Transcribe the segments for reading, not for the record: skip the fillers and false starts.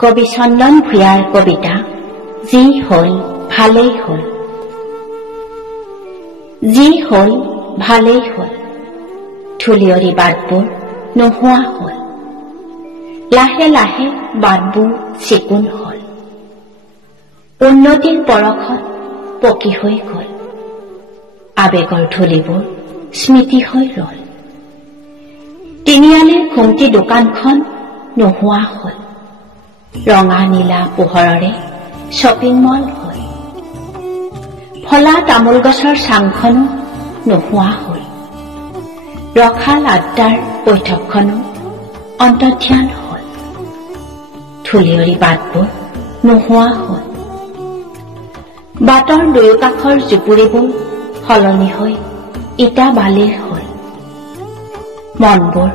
কবি চন্দন ভূঞাৰ কবিতা যি হল ভালেই হল। যি হল ভালেই হল, ধূলিয়ৰী বাটবোৰ নোহোৱা হল। লাহে লাহে বাটবোৰ চিকুণ হল। উন্নতিৰ পৰশত পকী হৈ গল। আবেগৰ ধূলিবোৰ স্মৃতি হৈ ৰল। তিনিআলিৰ ঘুমটি দোকানখন নোহোৱা হল। ৰঙা নীলা পোহৰৰে শ্বপিং মল হল। ফলা তামোল গছৰ চাংখনো নোহোৱা হল। ৰখাল আড্ডাৰ বৈঠকখনো অন্তৰ্ধান হল। ধূলিয়ৰী বাটবোৰ নোহোৱা হল। বাটৰ দুয়ো কাষৰ জুপুৰিবোৰ সলনি হৈ ইটা বালিৰ হল। মনবোৰ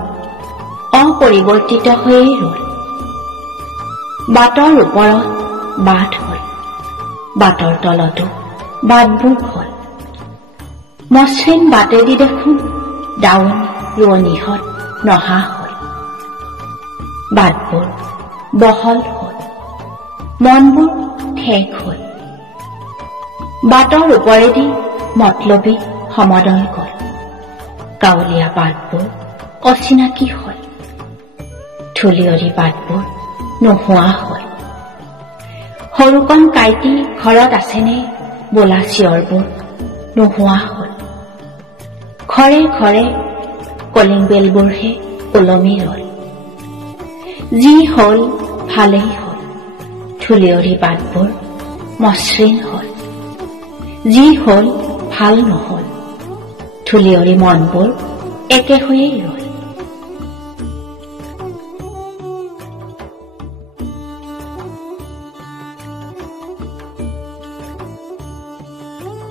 অপৰিৱৰ্তিত হৈয়ে ৰল। বাটৰ ওপৰত বাট হল, বাটৰ তলতো বাটবোৰ হল। মসৃণ বাটেদি দেখোন ডাউন ৰোৱনীহঁত নহা হল। বাটবোৰ বহল হল, মনবোৰ ঠেক হল। বাটৰ ওপৰেদি মতলবী সমদল গল। গাঁৱলীয়া বাটবোৰ অচিনাকি হল। ধূলিয়ৰী বাটবোৰ নোহোৱা হল। সৰুকণ কাইটি ঘৰত আছেনে বোলা চিঞৰবোৰ নোহোৱা হল। ঘৰে ঘৰে কলিং বেলবোৰহে ওলমি ৰল। যি হল ভালেই হল, ধূলিয়ৰী বাটবোৰ মসৃণ হল। যি হল ভাল নহল, ধূলিয়ৰী মনবোৰ একে হৈয়ে ৰল।